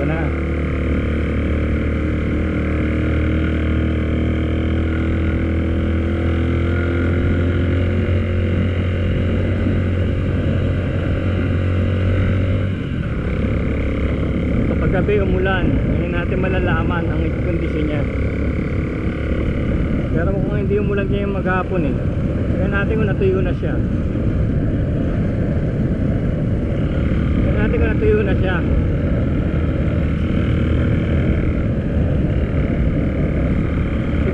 Ito na. Kapag gabi umulan, hindi natin malalaman ang kondisyon niya. Pero kung hindi umulan ngayon maghapon kaya natin kung natuyo na siya. Kaya natin kung natuyo na siya.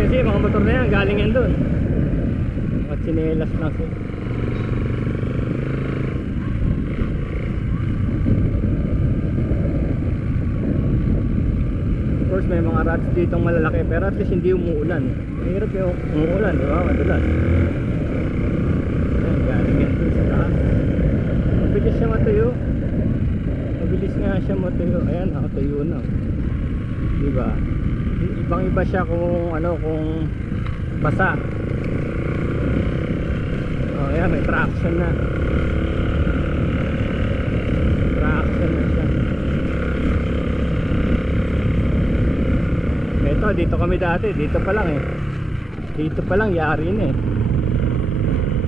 Kasi mga motor na yan, galing yan doon. At sinelas na siya. Of course may mga rods dito malalaki, pero at least hindi umuulan. Mahirap yung umuulan, di ba? Madalas. Ayan, galing yan doon sa taas. Mabilis siya matuyo. Mabilis nga siya matuyo. Ayan, nakatuyo na. Di ba? Ibang iba siya kung ano, kung basa. Oh, ayan, may traction na. Traction na siya. Ito, dito kami dati, dito pa lang dito pa lang yari na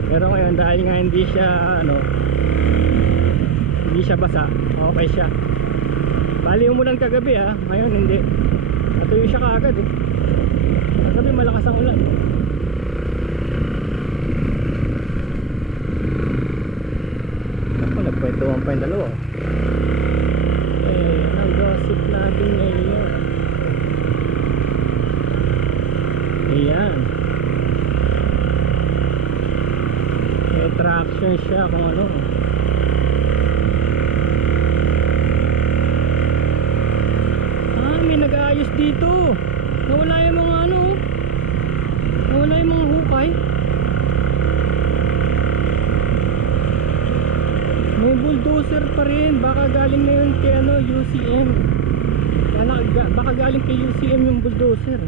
pero ngayon dahil nga hindi siya ano, hindi siya basa, okay siya. Bali umulan kagabi ngayon hindi. Natuyo siya kaagad kagabi malakas ang ulan. Ako nagkwentuhan pa yung dalawa nag-gossip natin ngayon. Ayan, may traction siya kung ano. May nag-aayos dito. Nawala yung mga ano, nawala yung mga hukay. May bulldozer pa rin. Baka galing na yun kay ano, UCM. Baka galing kay UCM yung bulldozer.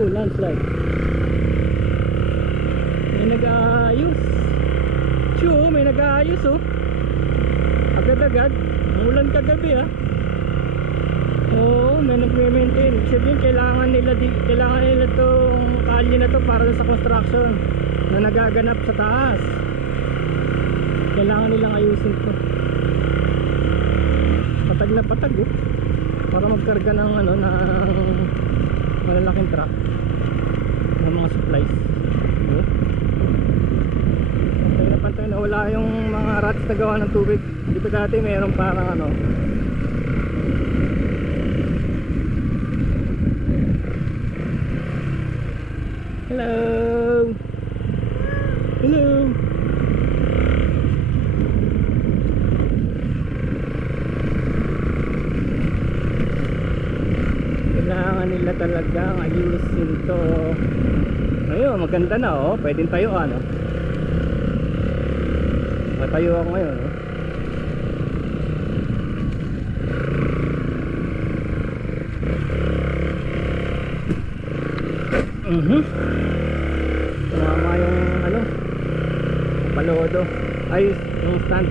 Landslide. May nag-aayos. May nag-aayos agad-agad. Ang ulan kagabi oo, may nagme-maintain. Sabihin kailangan nila tong kalye na to para sa construction na nagaganap sa taas. Kailangan nilang ayusin to. Patag na patag para magkarga ng ano, ng malalaking truck ng mga supplies. Pantay na wala yung mga rats na gawa ng tubig. Dito dati mayroon parang ano, hello hello. Kailangan nila talagang ayusin to. Ayun, maganda na pwedeng tayuan matayo ako ngayon tumama yung ano, palodo ay yung stand.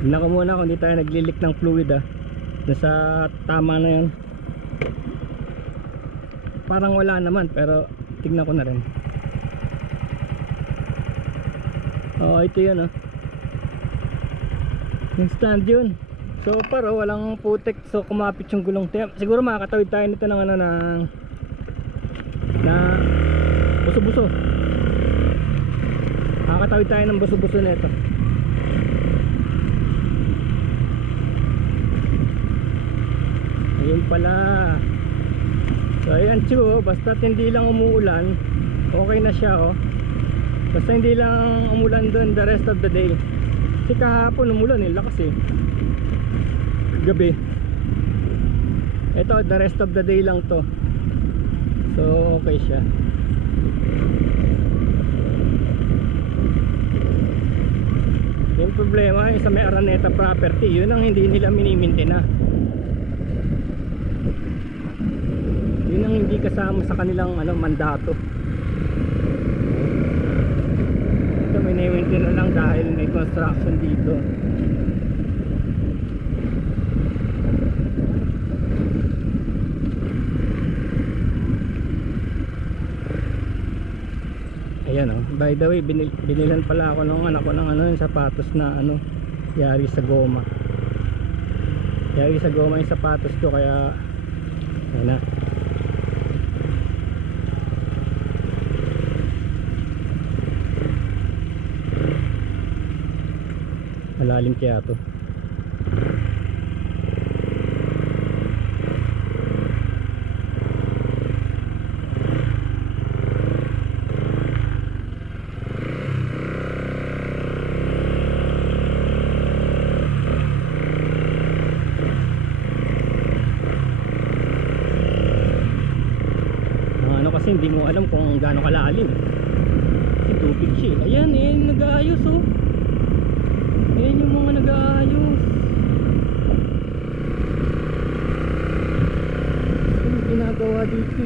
Tignan ko muna kung di tayo naglilik ng fluid nasa tama na yan. Parang wala naman pero tignan ko na rin. Ito yun yung stand yun. So pero walang putek, so kumapit yung gulong. Siguro makakatawid tayo nito ng ano, na buso-buso. Makakatawid tayo ng buso-buso nito. Ayun pala. So ayan basta hindi lang umuulan, okay na siya Basta hindi lang umulan doon the rest of the day. Kasi kahapon umulan lakas gabi. Ito the rest of the day lang to. So okay siya. Yung problema yung sa may Araneta property, yun ang hindi nila minimintina. Yun ang hindi kasama sa kanilang mandato. Ito may naimintina lang dahil may construction dito. Ayan by the way binilan pala ako ng anak ko ng yung sapatos na yari sa goma yung sapatos ko, kaya ayan na. Malalim kaya to. Kasi hindi mo alam kung gaano kalalim kasi tubig siya. Ayan nag-aayos ayan yung mga nag-aayos. Ano ginagawa dito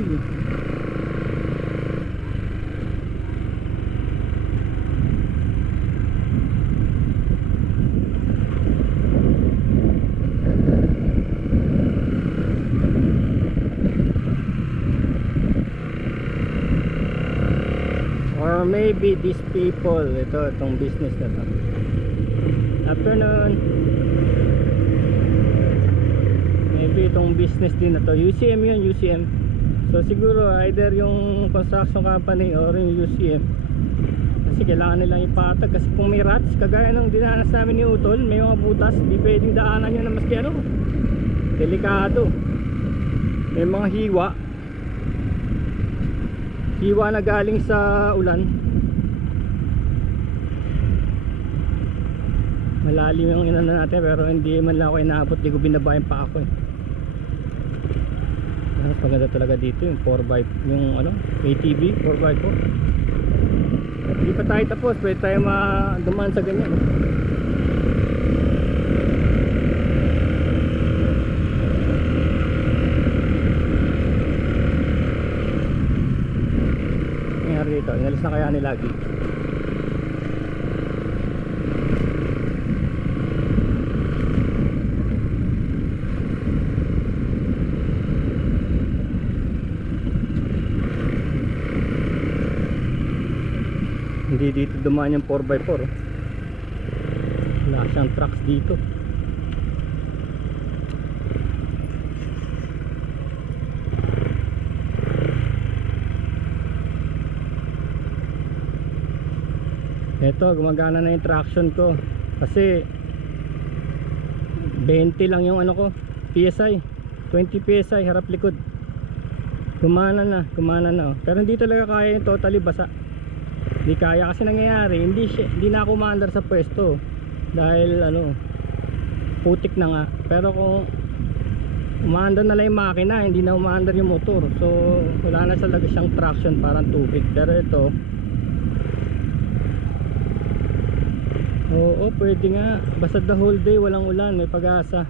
or maybe these people, itong business na to. Afternoon. Maybe itong business din na to, UCM yun, UCM. So siguro either yung construction company or yung UCM, kasi kailangan nilang ipatag. Kasi kung may rats, kagaya ng dinanas namin ni Utol, may mga butas, di pwedeng daanan yan na maski delikado. May mga hiwa na galing sa ulan. Malalim yung inano natin, pero hindi man lang ako inaabot, di ko binaba yung paa ko Mas maganda talaga dito yung 4x, yung ATV 4x4. Hindi pa tayo tapos, pwede tayo dumaan sa ganyan dito. Inalis na kaya ni Lagi. Hindi dito dumaan yung 4x4 wala siyang trucks dito. Ito gumagana na yung traction ko kasi 20 lang yung PSI 20 PSI harap likod. Kumana na pero hindi talaga kaya yung totally basa. Hindi kaya kasi nangyayari hindi na ako umaandar sa pwesto dahil putik na nga. Pero kung umaandar na lang yung makina, hindi na umaandar yung motor, so wala na talaga siyang traction, parang tubig. Pero ito oo, pwede nga. Basta the whole day walang ulan, may pag-asa.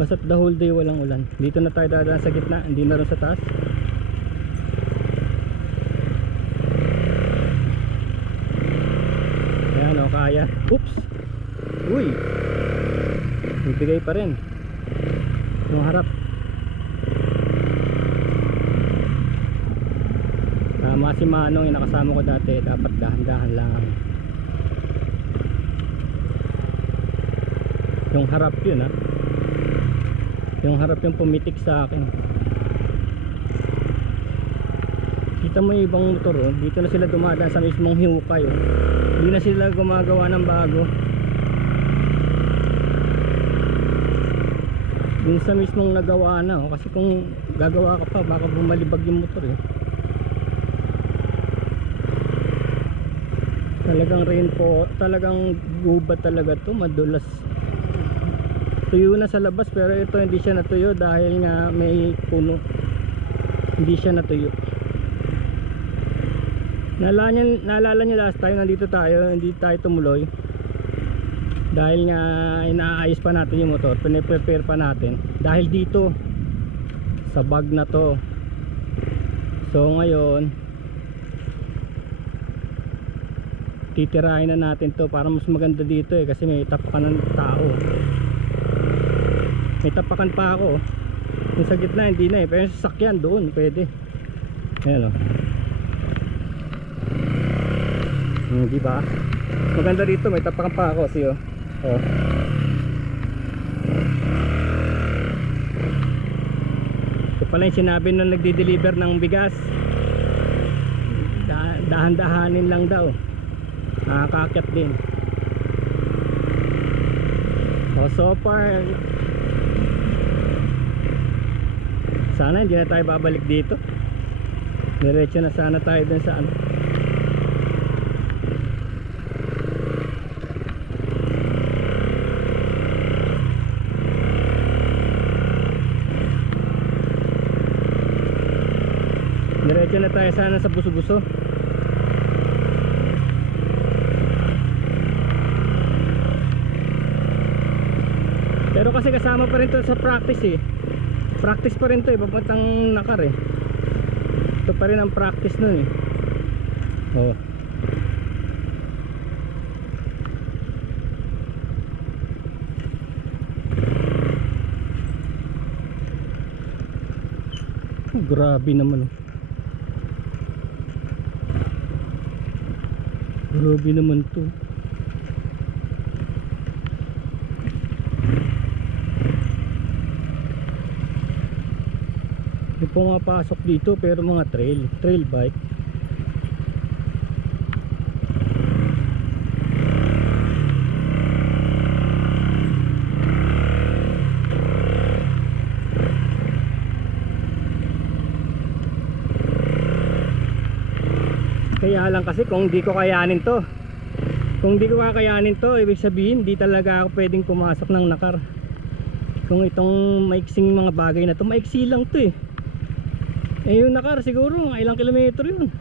Basta the whole day walang ulan. Dito na tayo dadaan sa gitna, hindi na rin sa taas. Ayan kaya. Oops. Uy. Ibigay pa rin. Yung harap. Tama si Manong, yung nakasama ko dati. Dapat dahan-dahan lang. Yung harap yun yung harap yung pumitik sa akin. Kita mo yung ibang motor dito na sila dumadaan sa mismong hiukay hindi na sila gumagawa ng bago. Dun sa mismong nagawa na kasi kung gagawa ka pa baka bumalibag yung motor Talagang rainfall, talagang gubat talaga to, madulas. Tuyo na sa labas, pero ito hindi siya natuyo dahil nga may puno. Hindi siya natuyo. Naalala nyo last time nandito tayo, hindi tayo tumuloy dahil nga inaayos pa natin yung motor, pinaprepare pa natin dahil dito sa bag na to. So ngayon titirahin na natin to para mas maganda dito kasi may tapakan ng tao, may tapakan pa ako. Yung sa gitna hindi na pero yung sasakyan doon pwede. Ayan o. Diba? Maganda dito, may tapakan pa ako siyo. Oh. Ito pala yung sinabi nung nagdi-deliver ng bigas. Dahan-dahanin lang daw. Nakakaakyat din. So far sana hindi na tayo babalik dito. Diretso na sana tayo dun sa ano. Diretso na tayo sana sa Buso-Buso. Pero kasi kasama pa rin to sa practice eh. Practice pa rin to eh, papuntang Nakar eh. Ito pa rin ang practice nun eh. Oh. Grabe naman oh. Grabe naman to. May pumapasok dito pero mga trail bike. Kaya lang kasi kung di ko kayanin to, ibig sabihin di talaga ako pwedeng pumasok ng Nakar. Kung itong maiksing mga bagay na to, maiksi lang to eh. Eh yung Nakar siguro ilang kilometro yun,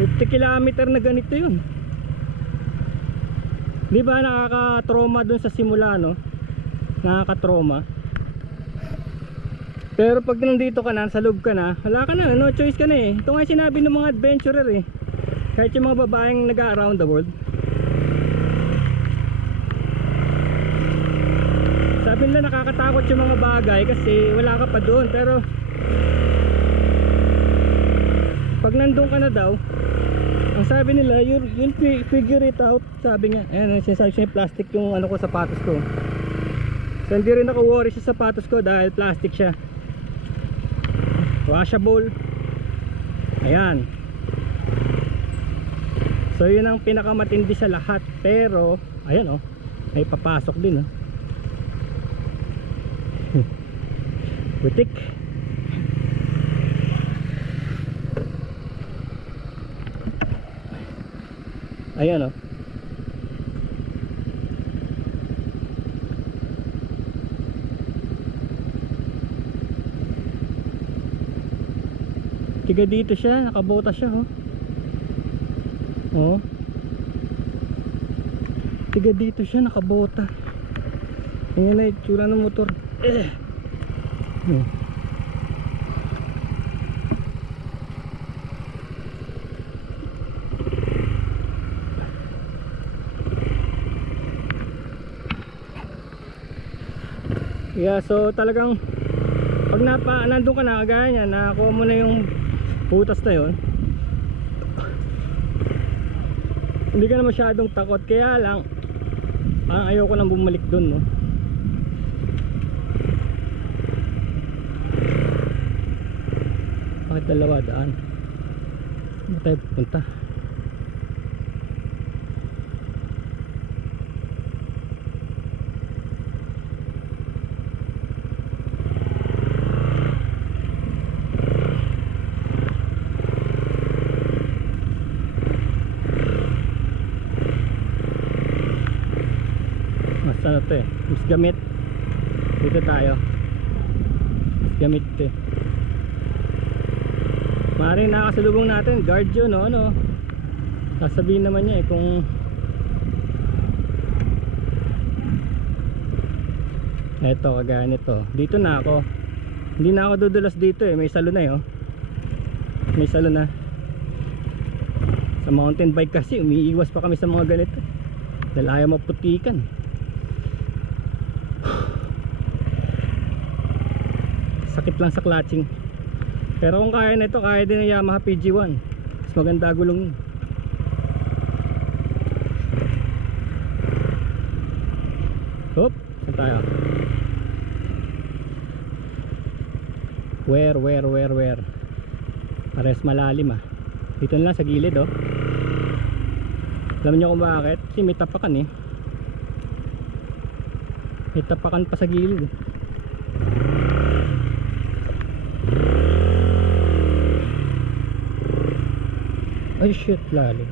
50 kilometer na ganito yun. Di ba nakaka-trauma dun sa simula no? Nakaka-trauma. Pero pag nandito ka na, sa loob ka na, wala ka na, no choice ka na eh. Ito nga sinabi ng mga adventurer eh. Kahit yung mga babaeng nag-around the world. Sabi nila nakakatakot yung mga bagay kasi wala ka pa doon. Pero pag nandun ka na daw, ang sabi nila, you'll figure it out. Sabi nga, ayan, sinasabi siya yung plastic yung ano ko, sapatos ko. So hindi rin ako worry sa sapatos ko dahil plastic siya. Washable. Ayan. So yun ang pinakamatindi sa lahat. Pero ayan oh, may papasok din oh. Butik. Ayan oh. Tiga dito siya, nakabota siya oh. Oh. Tiga dito siya, nakabota. Ayan na itsura ng motor. Yeah, so talagang pag nandun ka na, kagaya niya, nakakuha mo na yung butas na yun, hindi ka na masyadong takot. Kaya lang ayoko nang bumalik dun no? Bakit dalawa daan? Saan tayo pupunta? ano to eh, mas gamit. Dito tayo, mas gamit to eh. Maaaring nakasalubong natin guard yun, no? Ano, sasabihin naman niya eh kung eto, kagaya nito. Dito na ako, hindi na ako dudulas dito eh, may salon na eh, oh. May salon na. Sa mountain bike kasi umiiwas pa kami sa mga ganito dahil ayaw maputikan. Sakit lang sa clutching. Pero kung kaya nito, kaya din ng Yamaha PG1. Mas maganda gulong yun. Hop, saan tayo? Where? Pares malalim ah. Dito na lang sa gilid oh. Alam niyo kung bakit? Kasi may tapakan eh. May tapakan pa sa gilid eh. Ay shit, lalim.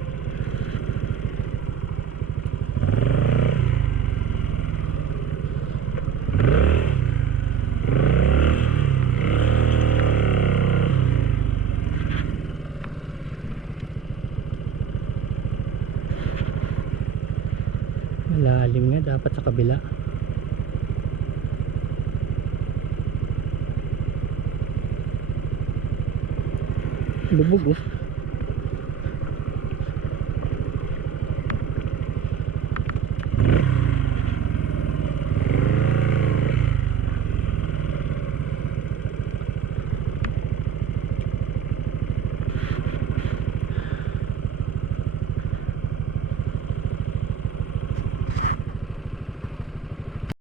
Malalim nga, dapat sa kabila. Lubog oh.